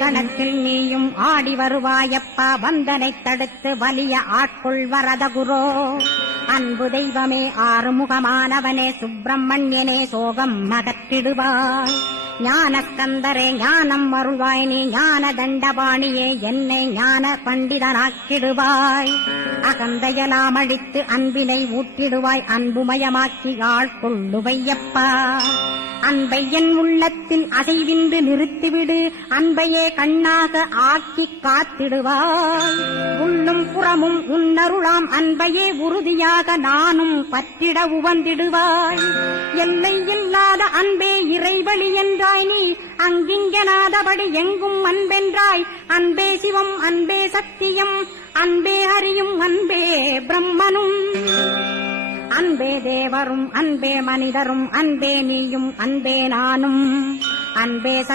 கணக்கில் நீயும் ஆடி வருவாயப்பா வந்தனை தடுத்து வலிய ஆட்கொள் வரத குரோ அன்பு தெய்வமே ஆறுமுகமானவனே சுப்பிரமணியனே சோகம் அகற்றிடுவாய் ஞானஸ்கந்தரே ஞானம் அருள்வாய் நீ ஞான தண்டபாணியே என்னை ஞான பண்டிதனாக்கிடுவாய் அகந்தையலாம் அழித்து அன்பினை ஊட்டிடுவாய் அன்புமயமாக்கி ஆட்கொள்ளுவையப்பா அன்பை என் உள்ளத்தில் அசைவின்று நிறுத்திவிடு அன்பையே கண்ணாக ஆக்கி காத்திடுவாய் உள்ளும் புறமும் உன்னருளாம் அன்பையே உறுதியாக நானும் பற்றிட உவந்திடுவாய் எல்லை இல்லாத அன்பே இறைவழி என்றாய் நீ அங்கிங்கனாதபடி எங்கும் அன்பென்றாய் அன்பே சிவம் அன்பே சத்தியம் அன்பே ஹரியும் அன்பே பிரம்மனும் அன்பே தேவரும் அன்பே மனிதரும் அன்பே நீயும் அன்பே நானும் அன்பே